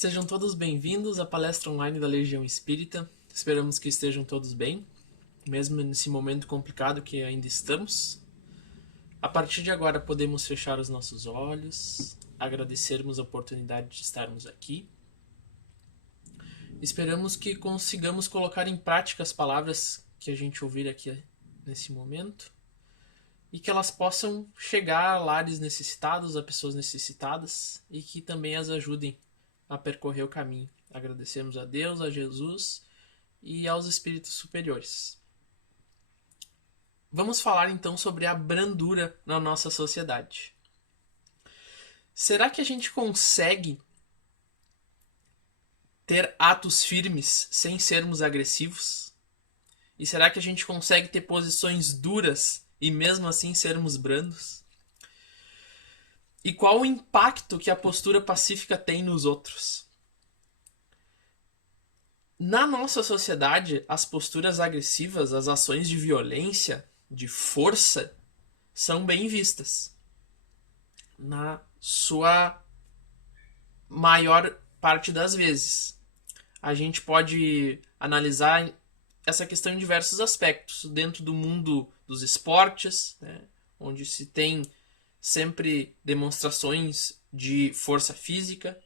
Sejam todos bem-vindos à palestra online da Legião Espírita. Esperamos que estejam todos bem, mesmo nesse momento complicado que ainda estamos. A partir de agora podemos fechar os nossos olhos, agradecermos a oportunidade de estarmos aqui. Esperamos que consigamos colocar em prática as palavras que a gente ouvir aqui nesse momento e que elas possam chegar a lares necessitados, a pessoas necessitadas e que também as ajudem a percorrer o caminho. Agradecemos a Deus, a Jesus e aos espíritos superiores. Vamos falar então sobre a brandura na nossa sociedade. Será que a gente consegue ter atos firmes sem sermos agressivos? E será que a gente consegue ter posições duras e mesmo assim sermos brandos? E qual o impacto que a postura pacífica tem nos outros? Na nossa sociedade, as posturas agressivas, as ações de violência, de força, são bem vistas. Na sua maior parte das vezes. A gente pode analisar essa questão em diversos aspectos. Dentro do mundo dos esportes, né, onde se tem sempre demonstrações de força física,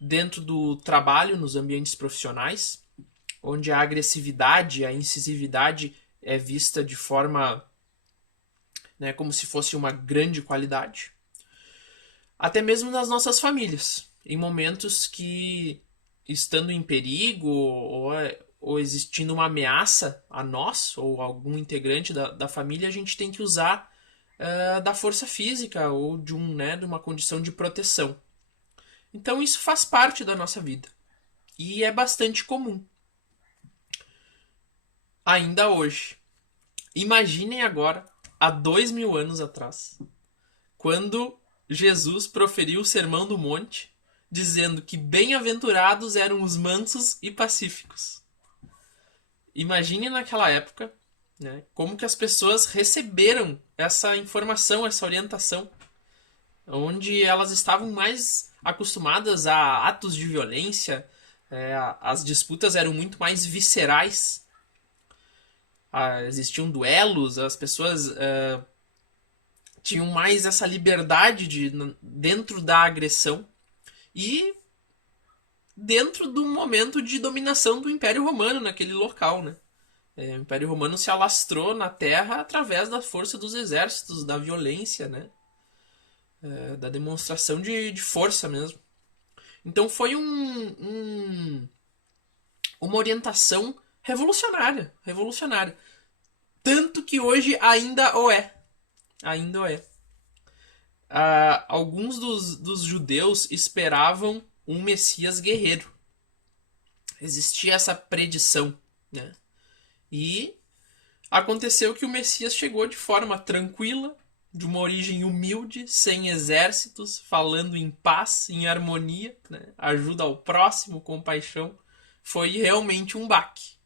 dentro do trabalho, nos ambientes profissionais, onde a agressividade, a incisividade é vista de forma, né, como se fosse uma grande qualidade. Até mesmo nas nossas famílias, em momentos que, estando em perigo ou existindo uma ameaça a nós ou algum integrante da família, a gente tem que usar da força física ou de uma condição de proteção. Então isso faz parte da nossa vida e é bastante comum. Ainda hoje. Imaginem agora, há 2000 anos atrás, quando Jesus proferiu o Sermão do Monte, dizendo que bem-aventurados eram os mansos e pacíficos. Imagine naquela época, né, como que as pessoas receberam essa informação, essa orientação, onde elas estavam mais acostumadas a atos de violência, as disputas eram muito mais viscerais, existiam duelos, as pessoas tinham mais essa liberdade dentro da agressão e dentro do momento de dominação do Império Romano naquele local, né? O Império Romano se alastrou na terra através da força dos exércitos, da violência, né? Da demonstração de força mesmo. Então foi uma orientação revolucionária. Tanto que hoje ainda o é. Ainda o é. Alguns dos judeus esperavam um Messias guerreiro. Existia essa predição, né? E aconteceu que o Messias chegou de forma tranquila, de uma origem humilde, sem exércitos, falando em paz, em harmonia, né? Ajuda ao próximo, compaixão. Foi realmente um baque.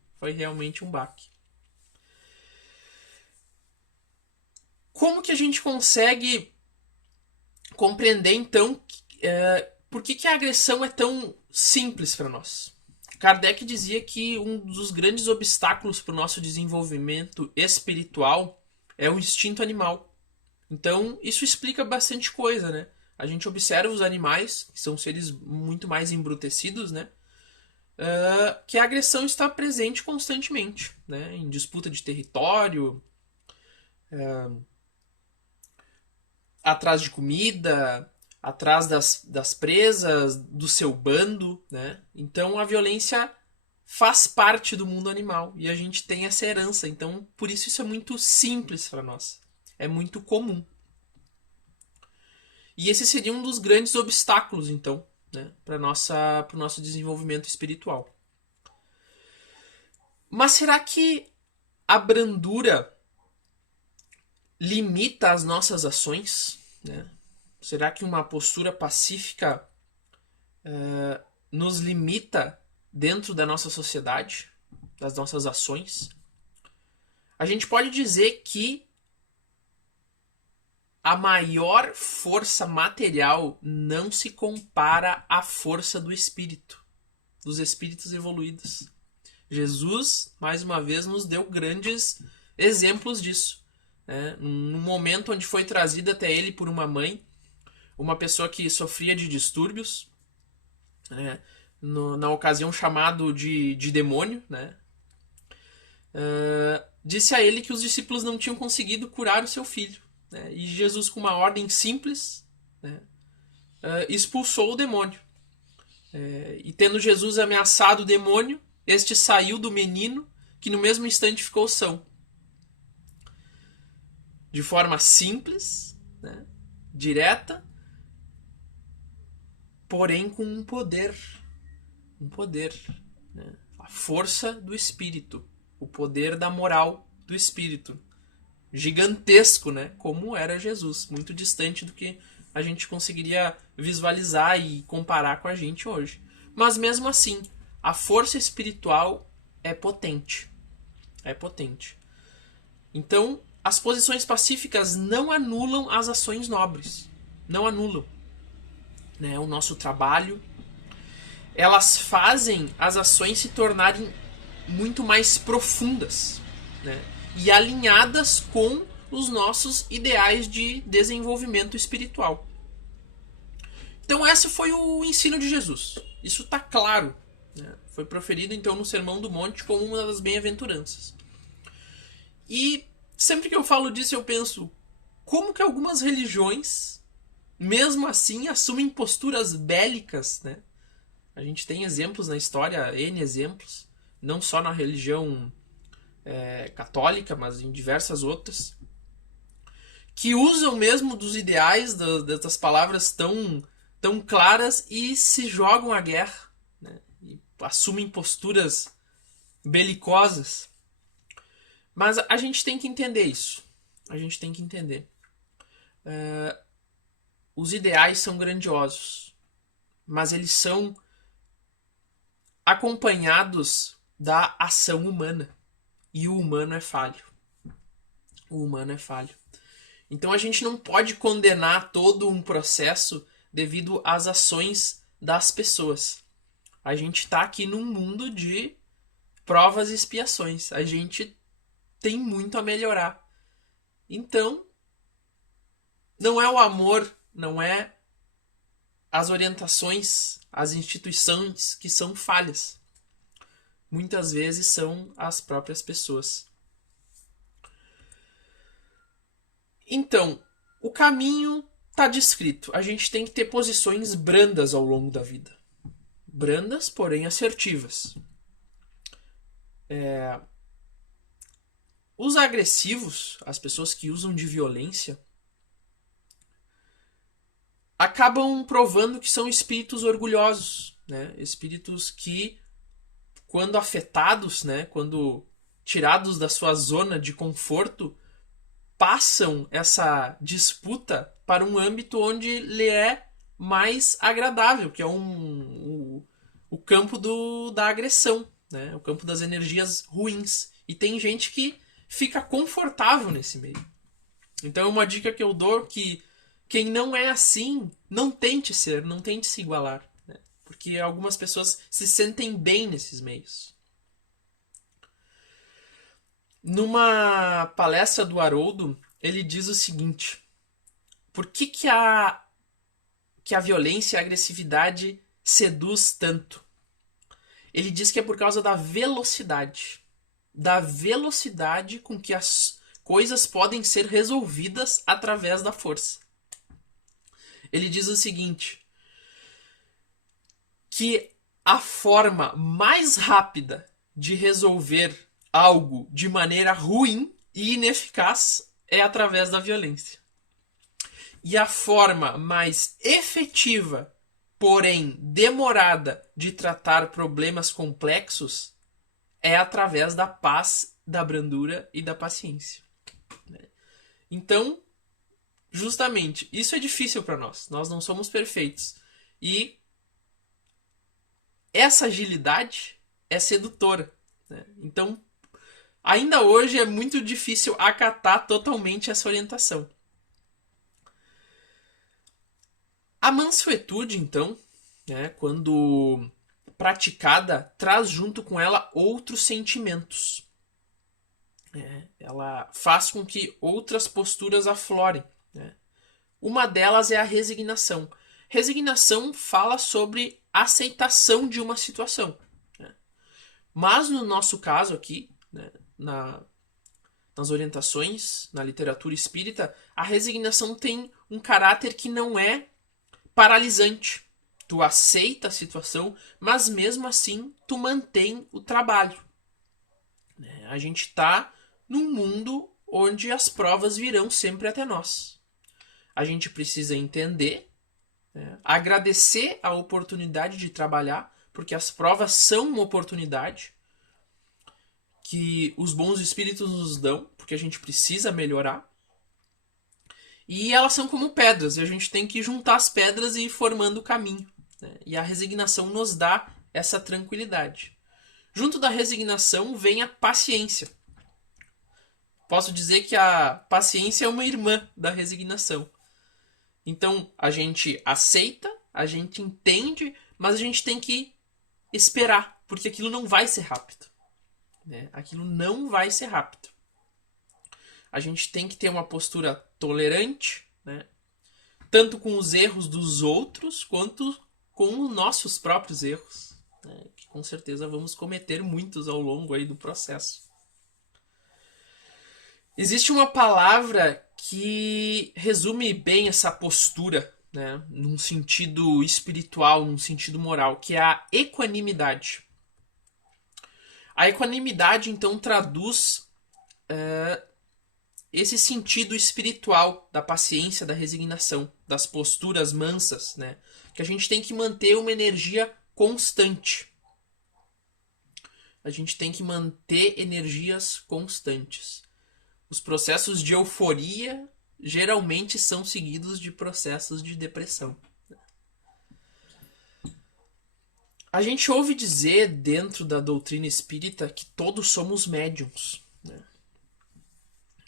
Como que a gente consegue compreender, então, por que a agressão é tão simples para nós? Kardec dizia que um dos grandes obstáculos para o nosso desenvolvimento espiritual é o instinto animal. Então, isso explica bastante coisa, né? A gente observa os animais, que são seres muito mais embrutecidos, né? Que a agressão está presente constantemente, né? Em disputa de território, atrás de comida, atrás das presas, do seu bando, né? Então a violência faz parte do mundo animal e a gente tem essa herança. Então por isso é muito simples para nós, é muito comum. E esse seria um dos grandes obstáculos, então, né, para o nosso desenvolvimento espiritual. Mas será que a brandura limita as nossas ações, né? Será que uma postura pacífica nos limita dentro da nossa sociedade, das nossas ações? A gente pode dizer que a maior força material não se compara à força do espírito, dos espíritos evoluídos. Jesus, mais uma vez, nos deu grandes exemplos disso. No momento onde foi trazida até ele por uma mãe, uma pessoa que sofria de distúrbios, na ocasião chamado de demônio, disse a ele que os discípulos não tinham conseguido curar o seu filho. E Jesus, com uma ordem simples, expulsou o demônio. E tendo Jesus ameaçado o demônio, este saiu do menino, que no mesmo instante ficou são. De forma simples, direta, porém com um poder. Um poder. A força do espírito. O poder da moral do espírito. Gigantesco, como era Jesus. Muito distante do que a gente conseguiria visualizar e comparar com a gente hoje. Mas mesmo assim, a força espiritual é potente. É potente. Então, as posições pacíficas não anulam as ações nobres. Não anulam. O nosso trabalho. Elas fazem as ações se tornarem muito mais profundas. E alinhadas com os nossos ideais de desenvolvimento espiritual. Então esse foi o ensino de Jesus. Isso está claro. Foi proferido então no Sermão do Monte como uma das bem-aventuranças. E sempre que eu falo disso eu penso, como que algumas religiões, mesmo assim, assumem posturas bélicas, A gente tem exemplos na história, N exemplos, não só na religião católica, mas em diversas outras, que usam mesmo dos ideais, das palavras tão claras e se jogam à guerra, e assumem posturas belicosas. Mas a gente tem que entender isso. A gente tem que entender. Os ideais são grandiosos, mas eles são acompanhados da ação humana. E o humano é falho. O humano é falho. Então a gente não pode condenar todo um processo devido às ações das pessoas. A gente está aqui num mundo de provas e expiações. A gente tem muito a melhorar. Então, não é o amor, não é as orientações, as instituições que são falhas. Muitas vezes são as próprias pessoas. Então, o caminho está descrito. A gente tem que ter posições brandas ao longo da vida. Brandas, porém assertivas. Os agressivos, as pessoas que usam de violência, acabam provando que são espíritos orgulhosos. Espíritos que, quando afetados, quando tirados da sua zona de conforto, passam essa disputa para um âmbito onde lhe é mais agradável, que é o campo da agressão, o campo das energias ruins. E tem gente que fica confortável nesse meio. Então é uma dica que eu dou, que quem não é assim, não tente ser, não tente se igualar. Porque algumas pessoas se sentem bem nesses meios. Numa palestra do Haroldo, ele diz o seguinte: por que a violência e a agressividade seduz tanto? Ele diz que é por causa da velocidade. Da velocidade com que as coisas podem ser resolvidas através da força. Ele diz o seguinte: que a forma mais rápida de resolver algo de maneira ruim e ineficaz é através da violência. E a forma mais efetiva, porém demorada, de tratar problemas complexos é através da paz, da brandura e da paciência. Então, justamente, isso é difícil para nós. Nós não somos perfeitos. E essa agilidade é sedutora. Então, ainda hoje é muito difícil acatar totalmente essa orientação. A mansuetude, então, né, quando praticada, traz junto com ela outros sentimentos. Ela faz com que outras posturas aflorem. Né? Uma delas é a resignação. Resignação fala sobre aceitação de uma situação. Né? Mas no nosso caso aqui, né, nas orientações, na literatura espírita, a resignação tem um caráter que não é paralisante. Tu aceita a situação, mas mesmo assim tu mantém o trabalho. A gente está num mundo onde as provas virão sempre até nós. A gente precisa entender, né, agradecer a oportunidade de trabalhar, porque as provas são uma oportunidade que os bons espíritos nos dão, porque a gente precisa melhorar. E elas são como pedras, e a gente tem que juntar as pedras e ir formando o caminho. Né? E a resignação nos dá essa tranquilidade. Junto da resignação vem a paciência. Posso dizer que a paciência é uma irmã da resignação. Então, a gente aceita, a gente entende, mas a gente tem que esperar, porque aquilo não vai ser rápido. Né? Aquilo não vai ser rápido. A gente tem que ter uma postura tolerante, né? Tanto com os erros dos outros, quanto com os nossos próprios erros. Né? Que com certeza vamos cometer muitos ao longo aí do processo. Existe uma palavra que resume bem essa postura, né, num sentido espiritual, num sentido moral, que é a equanimidade. A equanimidade, então, traduz esse sentido espiritual da paciência, da resignação, das posturas mansas, né, que a gente tem que manter uma energia constante. A gente tem que manter energias constantes. Os processos de euforia geralmente são seguidos de processos de depressão. A gente ouve dizer dentro da doutrina espírita que todos somos médiums. Né?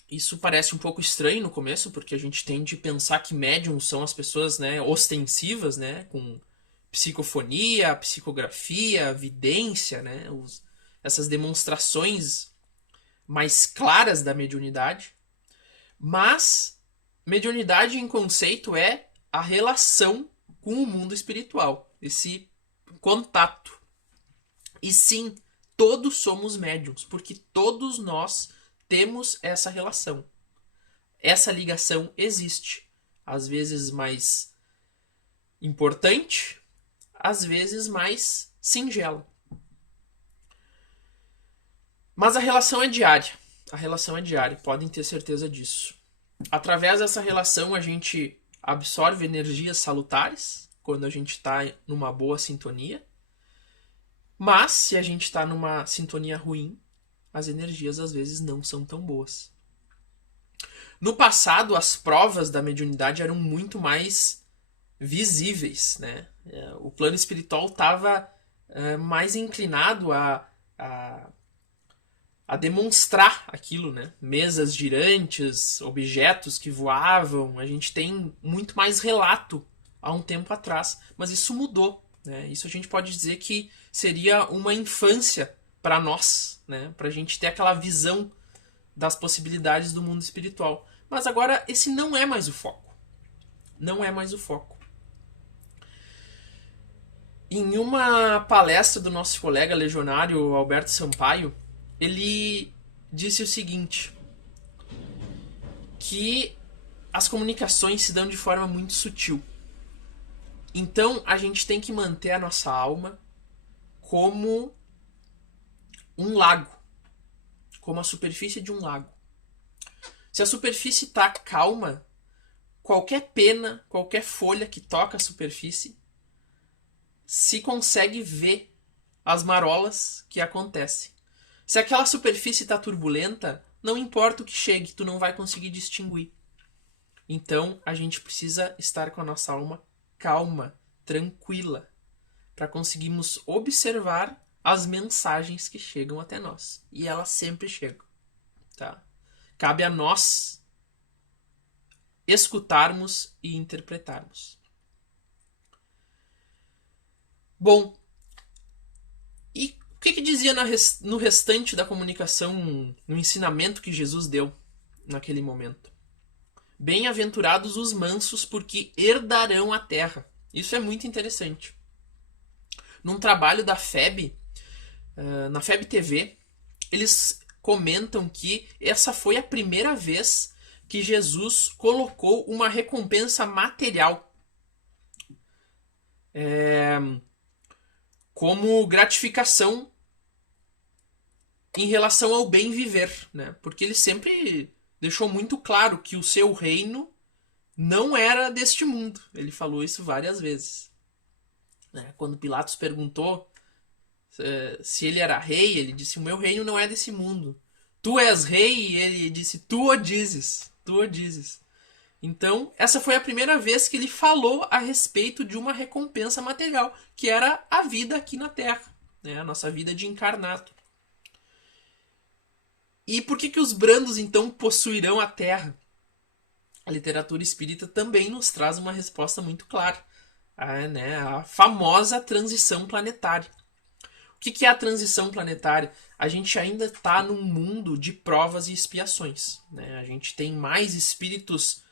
Isso parece um pouco estranho no começo, porque a gente tende a pensar que médiums são as pessoas, né, ostensivas, né, com psicofonia, psicografia, vidência, né, essas demonstrações mais claras da mediunidade, mas mediunidade em conceito é a relação com o mundo espiritual, esse contato. E sim, todos somos médiums, porque todos nós temos essa relação. Essa ligação existe, às vezes mais importante, às vezes mais singela. Mas a relação é diária. A relação é diária, podem ter certeza disso. Através dessa relação a gente absorve energias salutares, quando a gente está numa boa sintonia. Mas se a gente está numa sintonia ruim, as energias às vezes não são tão boas. No passado, as provas da mediunidade eram muito mais visíveis. Né? O plano espiritual estava mais inclinado a demonstrar aquilo, né? Mesas girantes, objetos que voavam. A gente tem muito mais relato há um tempo atrás. Mas isso mudou. Né? Isso a gente pode dizer que seria uma infância para nós, né? Para a gente ter aquela visão das possibilidades do mundo espiritual. Mas agora esse não é mais o foco. Não é mais o foco. Em uma palestra do nosso colega legionário Alberto Sampaio, ele disse o seguinte, que as comunicações se dão de forma muito sutil. Então a gente tem que manter a nossa alma como um lago, como a superfície de um lago. Se a superfície está calma, qualquer pena, qualquer folha que toca a superfície, se consegue ver as marolas que acontecem. Se aquela superfície está turbulenta, não importa o que chegue, tu não vai conseguir distinguir. Então, a gente precisa estar com a nossa alma calma, tranquila, para conseguirmos observar as mensagens que chegam até nós. E elas sempre chegam. Tá? Cabe a nós escutarmos e interpretarmos. Bom, e o que dizia no restante da comunicação, no ensinamento que Jesus deu naquele momento? Bem-aventurados os mansos, porque herdarão a terra. Isso é muito interessante. Num trabalho da FEB, na FEB TV, eles comentam que essa foi a primeira vez que Jesus colocou uma recompensa material como gratificação em relação ao bem viver, né? Porque ele sempre deixou muito claro que o seu reino não era deste mundo. Ele falou isso várias vezes. Quando Pilatos perguntou se ele era rei, ele disse: o meu reino não é desse mundo. Tu és rei? E ele disse: tu o dizes. Tu o dizes. Então, essa foi a primeira vez que ele falou a respeito de uma recompensa material, que era a vida aqui na Terra, né? A nossa vida de encarnado. E por que os brandos, então, possuirão a Terra? A literatura espírita também nos traz uma resposta muito clara. A famosa transição planetária. O que é a transição planetária? A gente ainda está num mundo de provas e expiações. Né? A gente tem mais espíritos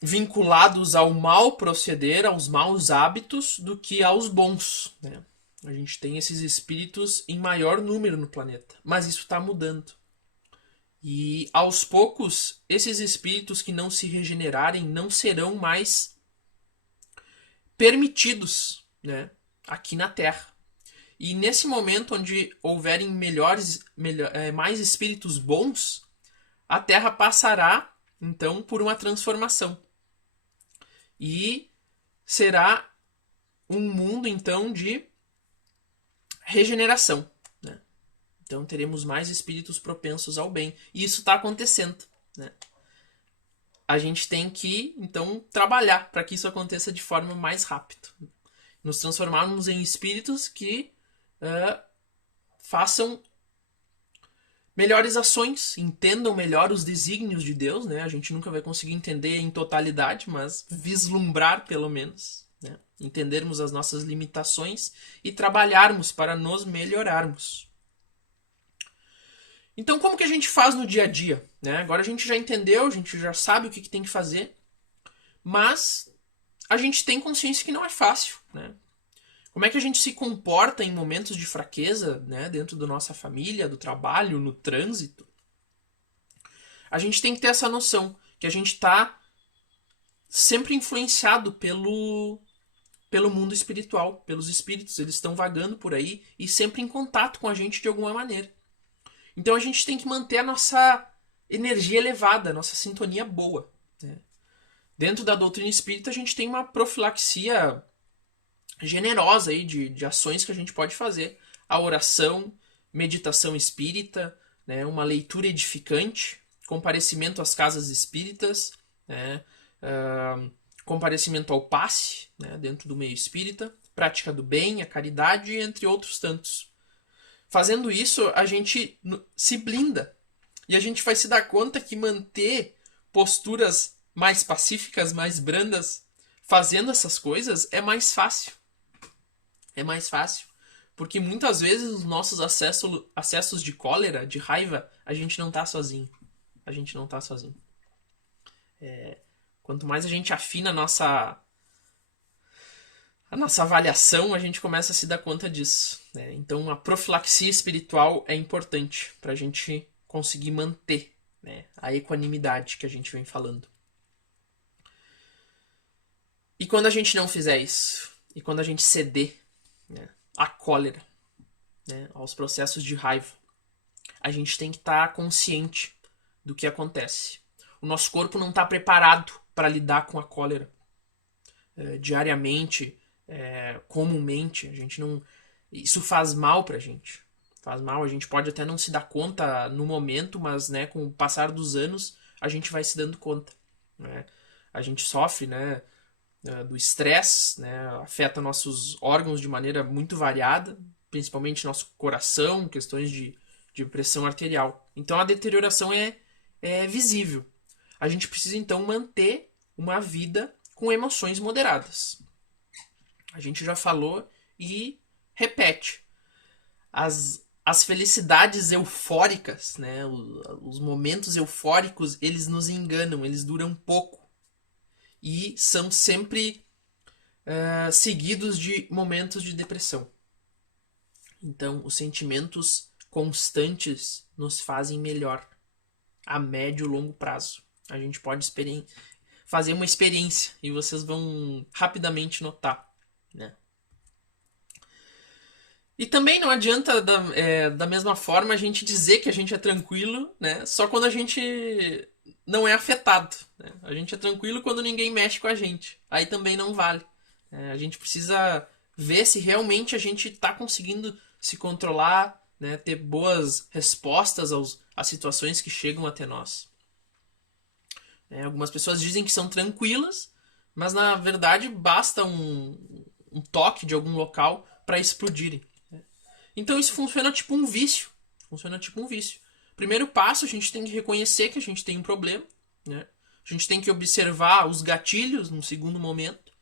vinculados ao mal proceder, aos maus hábitos, do que aos bons. Né? A gente tem esses espíritos em maior número no planeta. Mas isso está mudando. E aos poucos, esses espíritos que não se regenerarem não serão mais permitidos, né, aqui na Terra. E nesse momento onde houverem mais espíritos bons, a Terra passará, então, por uma transformação. E será um mundo, então, de regeneração. Né? Então, teremos mais espíritos propensos ao bem. E isso está acontecendo. Né? A gente tem que, então, trabalhar para que isso aconteça de forma mais rápida. Nos transformarmos em espíritos que façam melhores ações, entendam melhor os desígnios de Deus, né? A gente nunca vai conseguir entender em totalidade, mas vislumbrar pelo menos, né? Entendermos as nossas limitações e trabalharmos para nos melhorarmos. Então, como que a gente faz no dia a dia? Né? Agora a gente já entendeu, a gente já sabe o que tem que fazer, mas a gente tem consciência que não é fácil, né? Como é que a gente se comporta em momentos de fraqueza, né, dentro da nossa família, do trabalho, no trânsito? A gente tem que ter essa noção que a gente está sempre influenciado pelo mundo espiritual, pelos espíritos. Eles estão vagando por aí e sempre em contato com a gente de alguma maneira. Então a gente tem que manter a nossa energia elevada, a nossa sintonia boa. Né? Dentro da doutrina espírita a gente tem uma profilaxia generosa aí de ações que a gente pode fazer. A oração, meditação espírita, né, uma leitura edificante, comparecimento às casas espíritas, né, comparecimento ao passe, né, dentro do meio espírita, prática do bem, a caridade, entre outros tantos. Fazendo isso, a gente se blinda e a gente vai se dar conta que manter posturas mais pacíficas, mais brandas, fazendo essas coisas é mais fácil. É mais fácil. Porque muitas vezes os nossos acessos de cólera, de raiva, a gente não tá sozinho. A gente não tá sozinho. Quanto mais a gente afina a nossa avaliação, a gente começa a se dar conta disso. Né? Então a profilaxia espiritual é importante para a gente conseguir manter, né, a equanimidade que a gente vem falando. E quando a gente não fizer isso, e quando a gente ceder, né, à cólera, né, aos processos de raiva, a gente tem que estar consciente do que acontece. O nosso corpo não está preparado para lidar com a cólera diariamente, comumente. A gente não, isso faz mal pra gente. Faz mal, a gente pode até não se dar conta no momento, mas, né, com o passar dos anos a gente vai se dando conta. Né? A gente sofre, né, do estresse, né, afeta nossos órgãos de maneira muito variada, principalmente nosso coração, questões de pressão arterial. Então a deterioração é visível. A gente precisa então manter uma vida com emoções moderadas. A gente já falou e repete. As felicidades eufóricas, né? Os momentos eufóricos, eles nos enganam, eles duram pouco. E são sempre seguidos de momentos de depressão. Então, os sentimentos constantes nos fazem melhor a médio e longo prazo. A gente pode fazer uma experiência e vocês vão rapidamente notar, né? E também não adianta da mesma forma a gente dizer que a gente é tranquilo, né? Só quando a gente não é afetado, né? A gente é tranquilo quando ninguém mexe com a gente. Aí também não vale. A gente precisa ver se realmente a gente está conseguindo se controlar, né? Ter boas respostas às situações que chegam até nós. Algumas pessoas dizem que são tranquilas, mas na verdade basta um toque de algum local para explodirem. Então isso funciona tipo um vício. Funciona tipo um vício. Primeiro passo, a gente tem que reconhecer que a gente tem um problema, né? A gente tem que observar os gatilhos num segundo momento.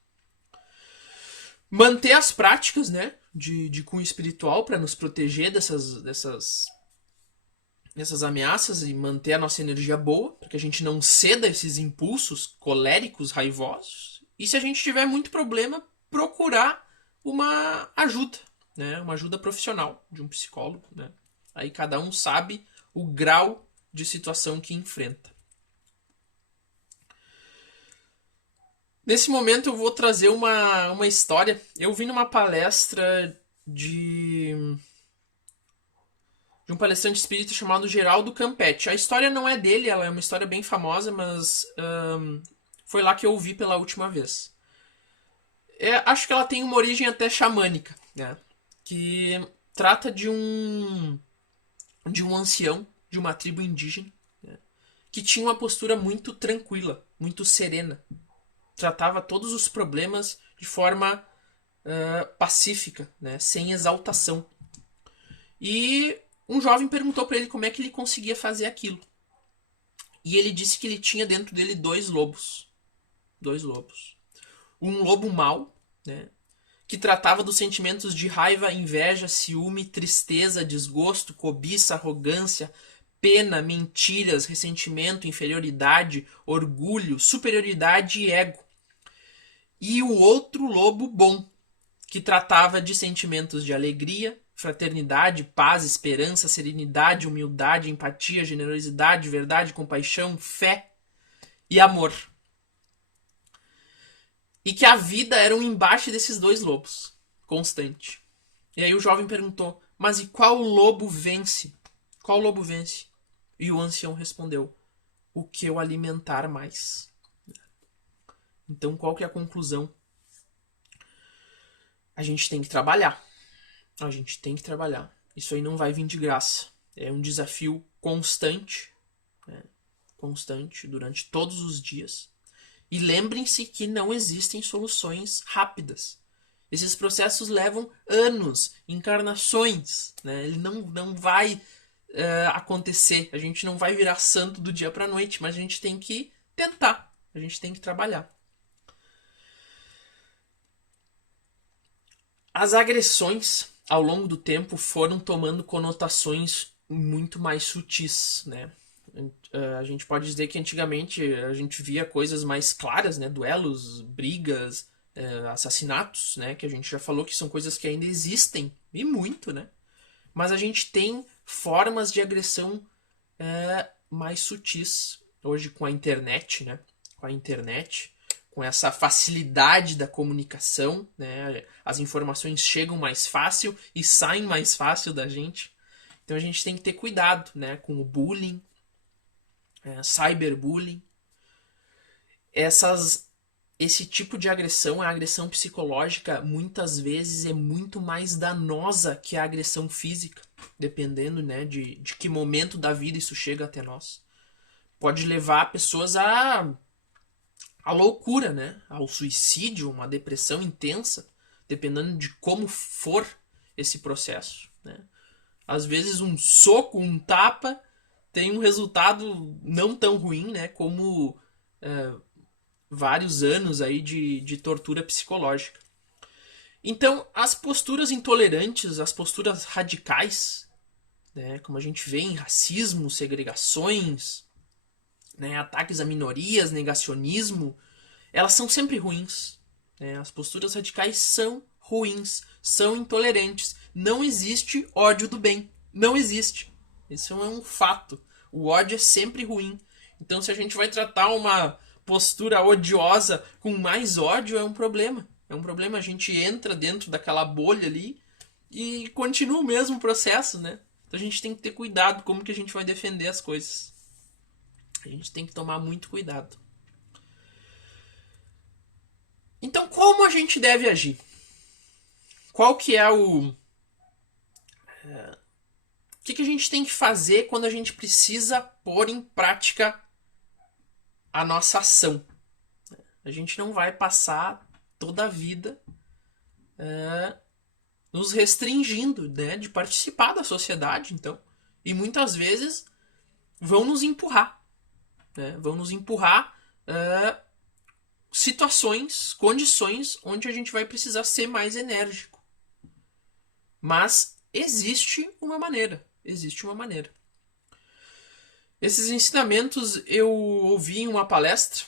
Manter as práticas, né, de cunho espiritual para nos proteger dessas ameaças e manter a nossa energia boa, para que a gente não ceda a esses impulsos coléricos, raivosos. E se a gente tiver muito problema, procurar uma ajuda, né? Uma ajuda profissional de um psicólogo, né? Aí cada um sabe o grau de situação que enfrenta. Nesse momento eu vou trazer uma história. Eu vi numa palestra de um palestrante espírita chamado Geraldo Campetti. A história não é dele, ela é uma história bem famosa, mas foi lá que eu ouvi pela última vez. Acho que ela tem uma origem até xamânica, né? Que trata de um ancião de uma tribo indígena, né? Que tinha uma postura muito tranquila, muito serena. Tratava todos os problemas de forma pacífica, né? Sem exaltação. E um jovem perguntou para ele como é que ele conseguia fazer aquilo. E ele disse que ele tinha dentro dele dois lobos. Um lobo mau, né? Que tratava dos sentimentos de raiva, inveja, ciúme, tristeza, desgosto, cobiça, arrogância, pena, mentiras, ressentimento, inferioridade, orgulho, superioridade e ego. E o outro lobo bom, que tratava de sentimentos de alegria, fraternidade, paz, esperança, serenidade, humildade, empatia, generosidade, verdade, compaixão, fé e amor. E que a vida era um embate desses dois lobos, constante. E aí o jovem perguntou, mas e qual lobo vence? Qual lobo vence? E o ancião respondeu, o que eu alimentar mais. Então qual que é a conclusão? A gente tem que trabalhar. A gente tem que trabalhar. Isso aí não vai vir de graça. É um desafio constante, né? Constante, durante todos os dias. E lembrem-se que não existem soluções rápidas. Esses processos levam anos, encarnações, né? Ele não vai acontecer. A gente não vai virar santo do dia para a noite, mas a gente tem que tentar. A gente tem que trabalhar. As agressões, ao longo do tempo, foram tomando conotações muito mais sutis, né? A gente pode dizer que antigamente a gente via coisas mais claras, né? Duelos, brigas, assassinatos, né? Que a gente já falou que são coisas que ainda existem, e muito, né? Mas a gente tem formas de agressão mais sutis. Hoje com a internet, né? Com a internet, com essa facilidade da comunicação, né? As informações chegam mais fácil e saem mais fácil da gente. Então a gente tem que ter cuidado, né? Com o bullying, cyberbullying. Esse tipo de agressão, a agressão psicológica, muitas vezes é muito mais danosa que a agressão física, dependendo, né, de que momento da vida isso chega até nós. Pode levar pessoas à loucura, né, ao suicídio, uma depressão intensa, dependendo de como for esse processo, né. Às vezes um soco, um tapa tem um resultado não tão ruim, né, como vários anos aí de tortura psicológica. Então, as posturas intolerantes, as posturas radicais, né, como a gente vê em racismo, segregações, né, ataques a minorias, negacionismo, elas são sempre ruins. Né? As posturas radicais são ruins, são intolerantes. Não existe ódio do bem. Não existe. Isso é um fato. O ódio é sempre ruim. Então, se a gente vai tratar uma postura odiosa com mais ódio, é um problema. É um problema. A gente entra dentro daquela bolha ali e continua o mesmo processo, né? Então a gente tem que ter cuidado como que a gente vai defender as coisas. A gente tem que tomar muito cuidado. Então, como a gente deve agir? Qual que é o que a gente tem que fazer quando a gente precisa pôr em prática a nossa ação? A gente não vai passar toda a vida nos restringindo, né, de participar da sociedade, então. E muitas vezes vão nos empurrar. Né? Vão nos empurrar situações, condições onde a gente vai precisar ser mais enérgico. Mas existe uma maneira. Existe uma maneira. Esses ensinamentos eu ouvi em uma palestra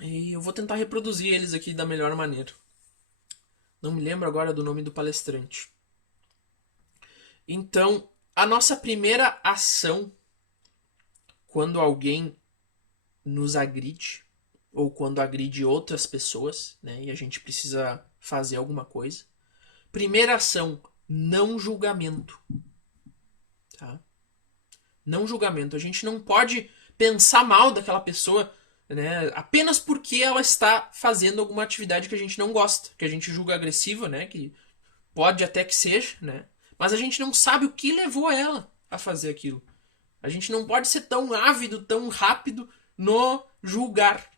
e eu vou tentar reproduzir eles aqui da melhor maneira. Não me lembro agora do nome do palestrante. Então, a nossa primeira ação quando alguém nos agride ou quando agride outras pessoas, né, e a gente precisa fazer alguma coisa. Primeira ação, não julgamento. Tá? Não julgamento. A gente não pode pensar mal daquela pessoa, né, apenas porque ela está fazendo alguma atividade que a gente não gosta, que a gente julga agressiva, né, que pode até que seja, né, mas a gente não sabe o que levou ela a fazer aquilo. A gente não pode ser tão ávido, tão rápido no julgar.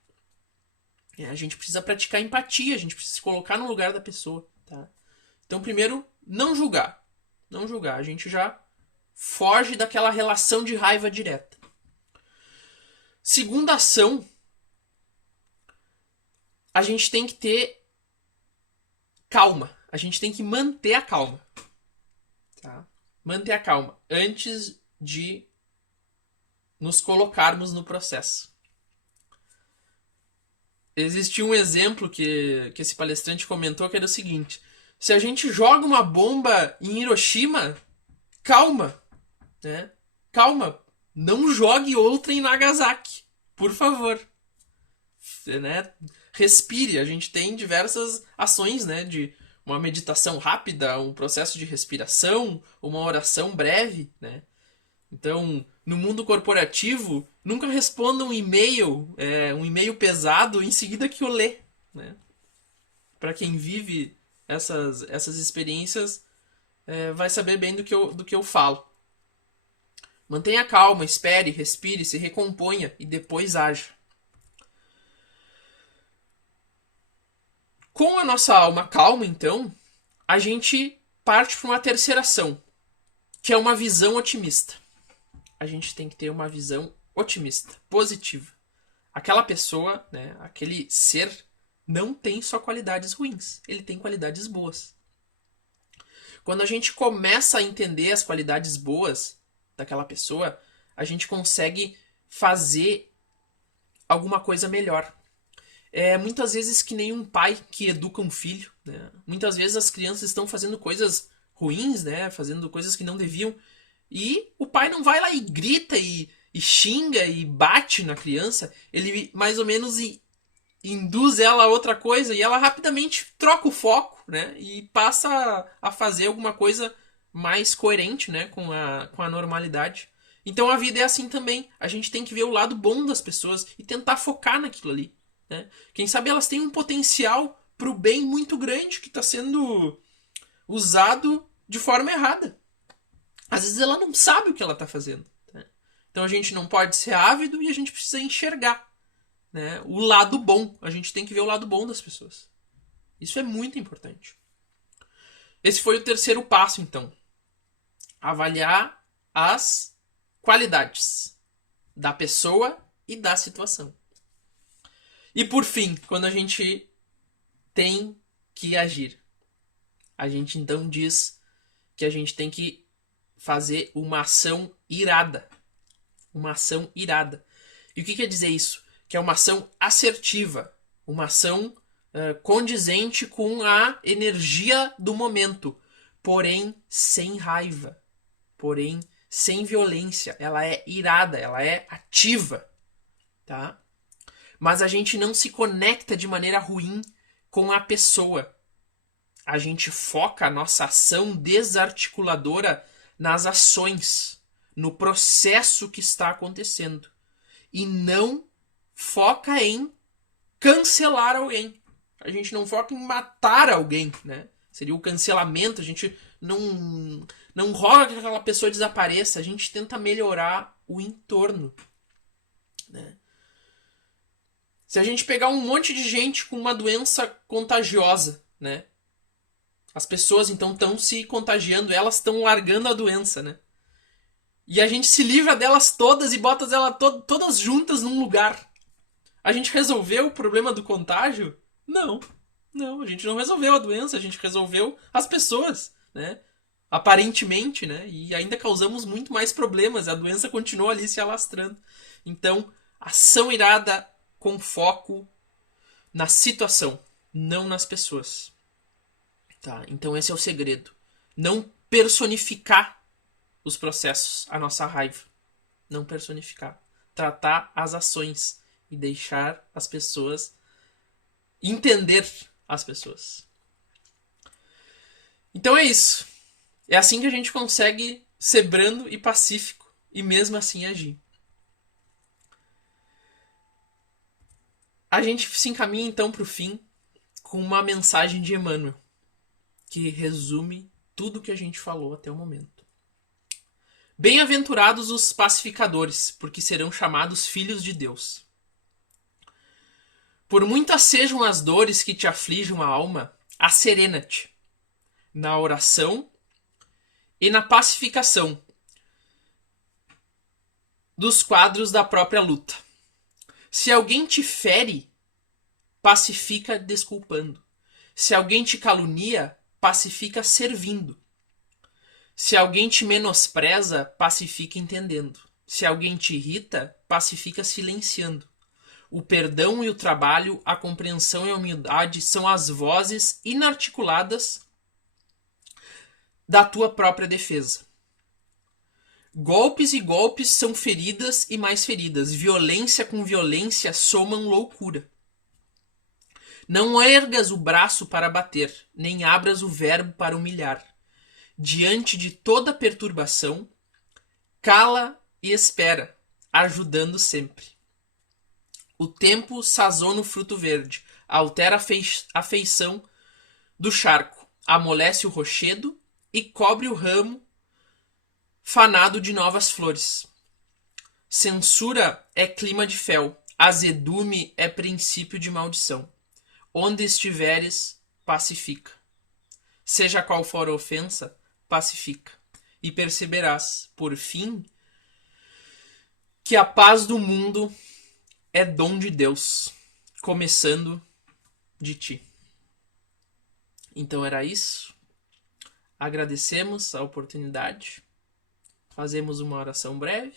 A gente precisa praticar empatia, a gente precisa se colocar no lugar da pessoa. Tá? Então, primeiro, não julgar. Não julgar. A gente já foge daquela relação de raiva direta. Segunda ação, a gente tem que ter calma. A gente tem que manter a calma. Tá? Manter a calma antes de nos colocarmos no processo. Existia um exemplo que esse palestrante comentou que era o seguinte: se a gente joga uma bomba em Hiroshima, calma, né? Calma, não jogue outra em Nagasaki, por favor, né? Respire. A gente tem diversas ações, né? De uma meditação rápida, um processo de respiração, uma oração breve, né? Então, no mundo corporativo, nunca responda um e-mail pesado em seguida que o lê. Né? Para quem vive essas experiências, vai saber bem do que eu falo. Mantenha calma, espere, respire, se recomponha e depois haja. Com a nossa alma calma, então, a gente parte para uma terceira ação, que é uma visão otimista. A gente tem que ter uma visão otimista, positiva. Aquela pessoa, né, aquele ser, não tem só qualidades ruins, ele tem qualidades boas. Quando a gente começa a entender as qualidades boas daquela pessoa, a gente consegue fazer alguma coisa melhor. Muitas vezes que nem um pai que educa um filho. Né? Muitas vezes as crianças estão fazendo coisas ruins, né? Fazendo coisas que não deviam. E o pai não vai lá e grita e xinga e bate na criança. Ele mais ou menos induz ela a outra coisa e ela rapidamente troca o foco, né? E passa a fazer alguma coisa mais coerente, né? Com a normalidade. Então a vida é assim também. A gente tem que ver o lado bom das pessoas e tentar focar naquilo ali. Né? Quem sabe elas têm um potencial para o bem muito grande que está sendo usado de forma errada. Às vezes ela não sabe o que ela está fazendo. Né? Então a gente não pode ser ávido e a gente precisa enxergar, né, o lado bom. A gente tem que ver o lado bom das pessoas. Isso é muito importante. Esse foi o terceiro passo, então. Avaliar as qualidades da pessoa e da situação. E por fim, quando a gente tem que agir, A gente então diz que a gente tem que fazer uma ação irada. Uma ação irada. E o que quer dizer isso? Que é uma ação assertiva, uma ação condizente com a energia do momento, porém sem raiva, porém sem violência. Ela é irada, ela é ativa, tá? Mas a gente não se conecta de maneira ruim com a pessoa. A gente foca a nossa ação desarticuladora nas ações, no processo que está acontecendo. E não foca em cancelar alguém. A gente não foca em matar alguém, né? Seria o cancelamento. A gente não roga que aquela pessoa desapareça. A gente tenta melhorar o entorno, né? Se a gente pegar um monte de gente com uma doença contagiosa, né? As pessoas então estão se contagiando, elas estão largando a doença, né? E a gente se livra delas todas e bota elas todas juntas num lugar. A gente resolveu o problema do contágio? Não. Não, a gente não resolveu a doença, a gente resolveu as pessoas, né? Aparentemente, né? E ainda causamos muito mais problemas. A doença continuou ali se alastrando. Então, ação irada com foco na situação, não nas pessoas. Tá? Então esse é o segredo. Não personificar os processos, a nossa raiva. Não personificar. Tratar as ações e deixar as pessoas entender as pessoas. Então é isso. É assim que a gente consegue ser brando e pacífico e mesmo assim agir. A gente se encaminha então para o fim com uma mensagem de Emmanuel que resume tudo que a gente falou até o momento. Bem-aventurados os pacificadores, porque serão chamados filhos de Deus. Por muitas sejam as dores que te afligem a alma, asserena-te na oração e na pacificação dos quadros da própria luta. Se alguém te fere, pacifica desculpando. Se alguém te calunia, pacifica servindo. Se alguém te menospreza, pacifica entendendo. Se alguém te irrita, pacifica silenciando. O perdão e o trabalho, a compreensão e a humildade são as vozes inarticuladas da tua própria defesa. Golpes e golpes são feridas e mais feridas. Violência com violência somam loucura. Não ergas o braço para bater, nem abras o verbo para humilhar. Diante de toda perturbação, cala e espera, ajudando sempre. O tempo sazona o fruto verde, altera a feição do charco, amolece o rochedo e cobre o ramo fanado de novas flores. Censura é clima de fel, azedume é princípio de maldição. Onde estiveres, pacifica. Seja qual for a ofensa, pacifica. E perceberás, por fim, que a paz do mundo é dom de Deus, começando de ti. Então era isso. Agradecemos a oportunidade. Fazemos uma oração breve.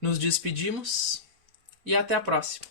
Nos despedimos. E até a próxima.